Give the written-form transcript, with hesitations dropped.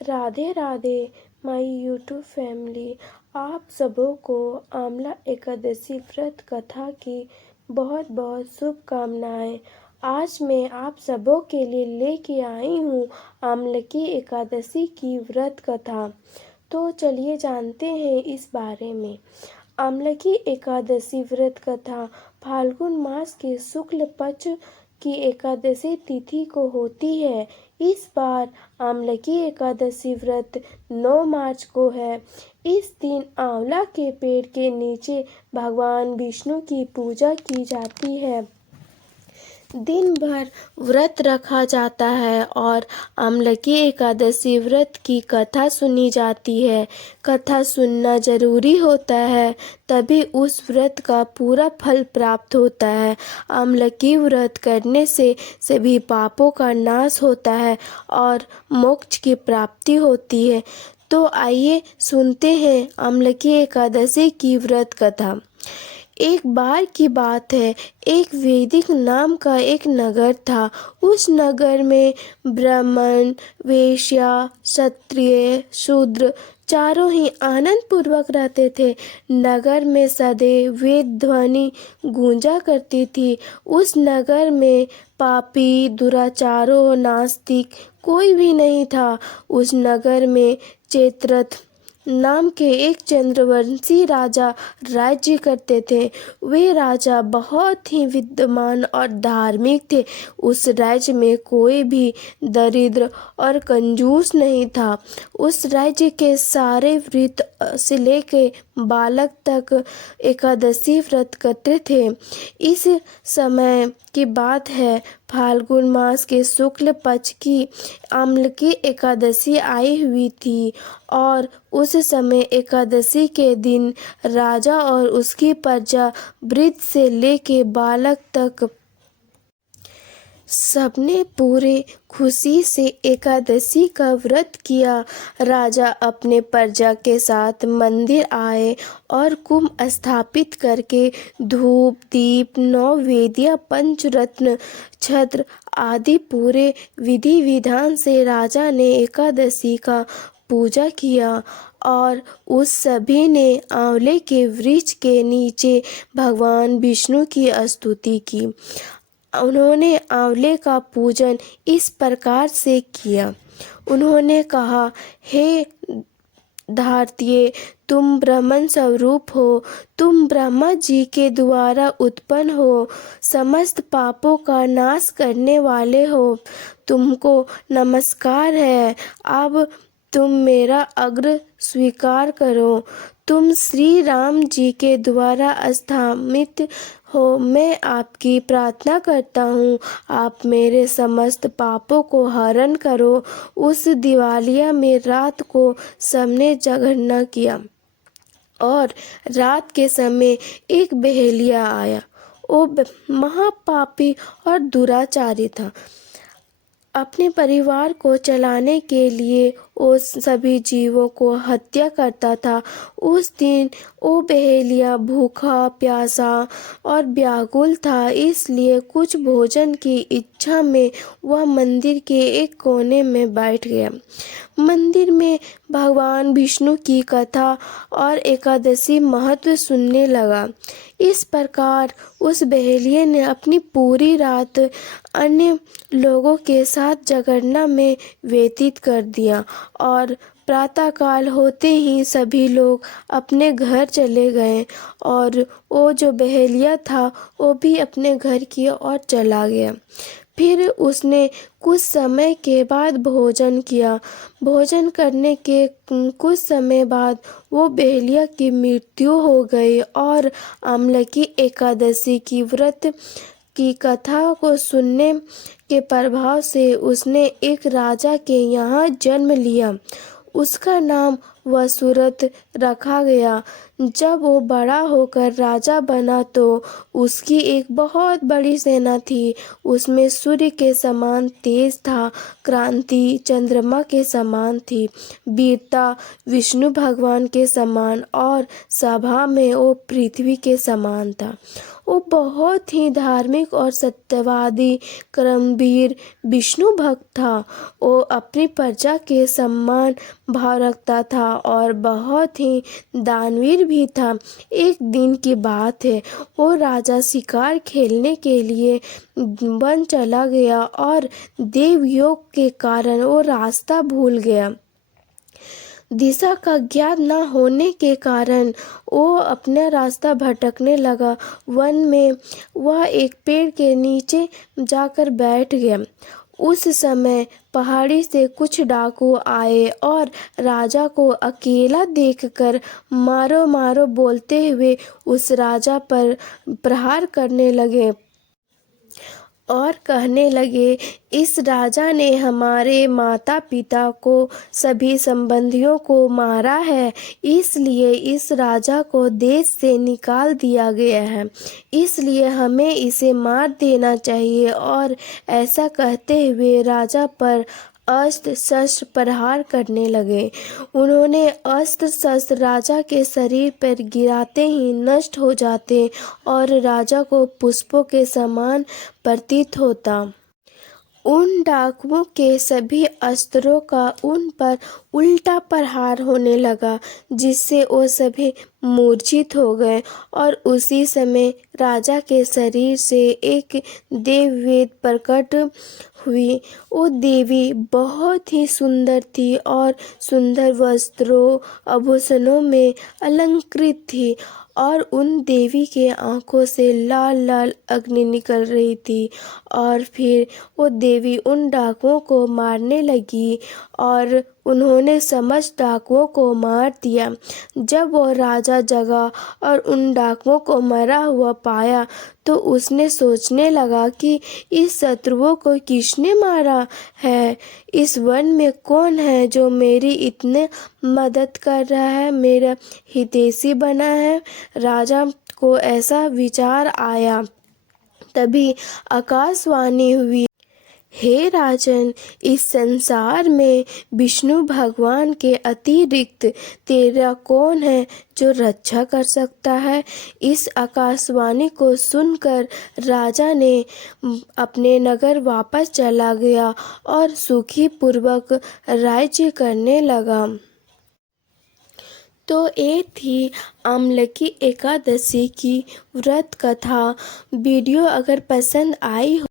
Radhe Radhe my YouTube family. आप सबों को आंवला एकादशी व्रत कथा की बहुत बहुत शुभकामनाएं। आज मैं आप सबों के लिए लेके आई हूँ आंवला की एकादशी की व्रत कथा। तो चलिए जानते हैं इस बारे में। आंवला की एकादशी व्रत कथा फाल्गुन मास के शुक्ल पक्ष की एकादशी तिथि को होती है। इस बार आंवला की एकादशी व्रत 9 मार्च को है। इस दिन आंवला के पेड़ के नीचे भगवान विष्णु की पूजा की जाती है। दिन भर व्रत रखा जाता है और आंवला की एकादशी व्रत की कथा सुनी जाती है। कथा सुनना जरूरी होता है, तभी उस व्रत का पूरा फल प्राप्त होता है। आंवला की व्रत करने से सभी पापों का नाश होता है और मोक्ष की प्राप्ति होती है। तो आइए सुनते हैं आंवला की एकादशी की व्रत कथा। एक बार की बात है, एक वैदिक नाम का एक नगर था। उस नगर में ब्राह्मण, वेश्या, क्षत्रिय, शूद्र चारों ही आनंद पूर्वक रहते थे। नगर में सदैव वेद ध्वनि गूंजा करती थी। उस नगर में पापी, दुराचारों, नास्तिक कोई भी नहीं था। उस नगर में चेत्रथ नाम के एक चंद्रवंशी राजा राज्य करते थे। वे राजा बहुत ही विद्वान और धार्मिक थे। उस राज्य में कोई भी दरिद्र और कंजूस नहीं था। उस राज्य के सारे वृद्ध से लेके बालक तक एकादशी व्रत करते थे। इस समय की बात है, फाल्गुन मास के शुक्ल पक्ष की आंवला की एकादशी आई हुई थी और उस समय एकादशी के दिन राजा और उसकी प्रजा, वृद्ध से लेके बालक तक सबने पूरे खुशी से एकादशी का व्रत किया। राजा अपने प्रजा के साथ मंदिर आए और कुंभ स्थापित करके धूप, दीप, 9 वेदियाँ, पंचरत्न, छत्र आदि पूरे विधि विधान से राजा ने एकादशी का पूजा किया और उस सभी ने आंवले के वृक्ष के नीचे भगवान विष्णु की स्तुति की। उन्होंने आंवले का पूजन इस प्रकार से किया। उन्होंने कहा, हे धार्त्ये, तुम ब्रह्मन स्वरूप हो, तुम ब्रह्मा जी के द्वारा उत्पन्न हो, समस्त पापों का नाश करने वाले हो, तुमको नमस्कार है। अब तुम मेरा अग्र स्वीकार करो। तुम श्री राम जी के द्वारा स्थापित हो। मैं आपकी प्रार्थना करता हूँ, आप मेरे समस्त पापों को हरण करो। उस दिवालिया में रात को सबने जागरण किया और रात के समय एक बहेलिया आया। वो महापापी और दुराचारी था। अपने परिवार को चलाने के लिए वो सभी जीवों को हत्या करता था। उस दिन वो बहेलिया भूखा, प्यासा और व्याकुल था, इसलिए कुछ भोजन की इच्छा में वह मंदिर के एक कोने में बैठ गया। मंदिर में भगवान विष्णु की कथा और एकादशी महत्व सुनने लगा। इस प्रकार उस बहेलिये ने अपनी पूरी रात अन्य लोगों के साथ जागरण में व्यतीत कर दिया और प्रातःकाल होते ही सभी लोग अपने घर चले गए और वो जो बहेलिया था वो भी अपने घर की ओर चला गया। फिर उसने कुछ समय के बाद भोजन किया। भोजन करने के कुछ समय बाद वो बहेलिया की मृत्यु हो गई और आंवला की एकादशी की व्रत की कथा को सुनने के प्रभाव से उसने एक राजा के यहाँ जन्म लिया। उसका नाम व सूरत रखा गया। जब वो बड़ा होकर राजा बना तो उसकी एक बहुत बड़ी सेना थी। उसमें सूर्य के समान तेज था, क्रांति चंद्रमा के समान थी, वीरता विष्णु भगवान के समान और सभा में वो पृथ्वी के समान था। वो बहुत ही धार्मिक और सत्यवादी कर्मवीर विष्णु भक्त था। वो अपनी प्रजा के सम्मान भाव रखता था और बहुत ही दानवीर भी था। एक दिन की बात है, वो राजा शिकार खेलने के लिए वन चला गया और देवयोग के कारण वो रास्ता भूल गया। दिशा का ज्ञान न होने के कारण वो अपना रास्ता भटकने लगा। वन में वह एक पेड़ के नीचे जाकर बैठ गया। उस समय पहाड़ी से कुछ डाकू आए और राजा को अकेला देखकर मारो मारो बोलते हुए उस राजा पर प्रहार करने लगे और कहने लगे, इस राजा ने हमारे माता पिता को, सभी संबंधियों को मारा है, इसलिए इस राजा को देश से निकाल दिया गया है, इसलिए हमें इसे मार देना चाहिए। और ऐसा कहते हुए राजा पर अस्त्र शस्त्र प्रहार करने लगे। उन्होंने अस्त्र शस्त्र राजा के शरीर पर गिराते ही नष्ट हो जाते और राजा को पुष्पों के समान प्रतीत होता। उन डाकुओं के सभी अस्त्रों का उन पर उल्टा प्रहार होने लगा, जिससे वो सभी मूर्छित हो गए। और उसी समय राजा के शरीर से एक देववेद प्रकट हुई। वो देवी बहुत ही सुंदर थी और सुंदर वस्त्रों आभूषणों में अलंकृत थी और उन देवी के आंखों से लाल लाल अग्नि निकल रही थी। और फिर वो देवी उन डाकुओं को मारने लगी और उन्होंने समस्त डाकुओं को मार दिया। जब वो राजा जगा और उन डाकुओं को मरा हुआ पाया तो उसने सोचने लगा कि इस शत्रुओं को किसने मारा है, इस वन में कौन है जो मेरी इतने मदद कर रहा है, मेरा हितैषी बना है। राजा को ऐसा विचार आया। तभी आकाशवाणी हुई, हे राजन, इस संसार में विष्णु भगवान के अतिरिक्त तेरा कौन है जो रक्षा कर सकता है। इस आकाशवाणी को सुनकर राजा ने अपने नगर वापस चला गया और सुखी पूर्वक राज्य करने लगा। तो ये थी आमलकी एकादशी की व्रत कथा। वीडियो अगर पसंद आई हो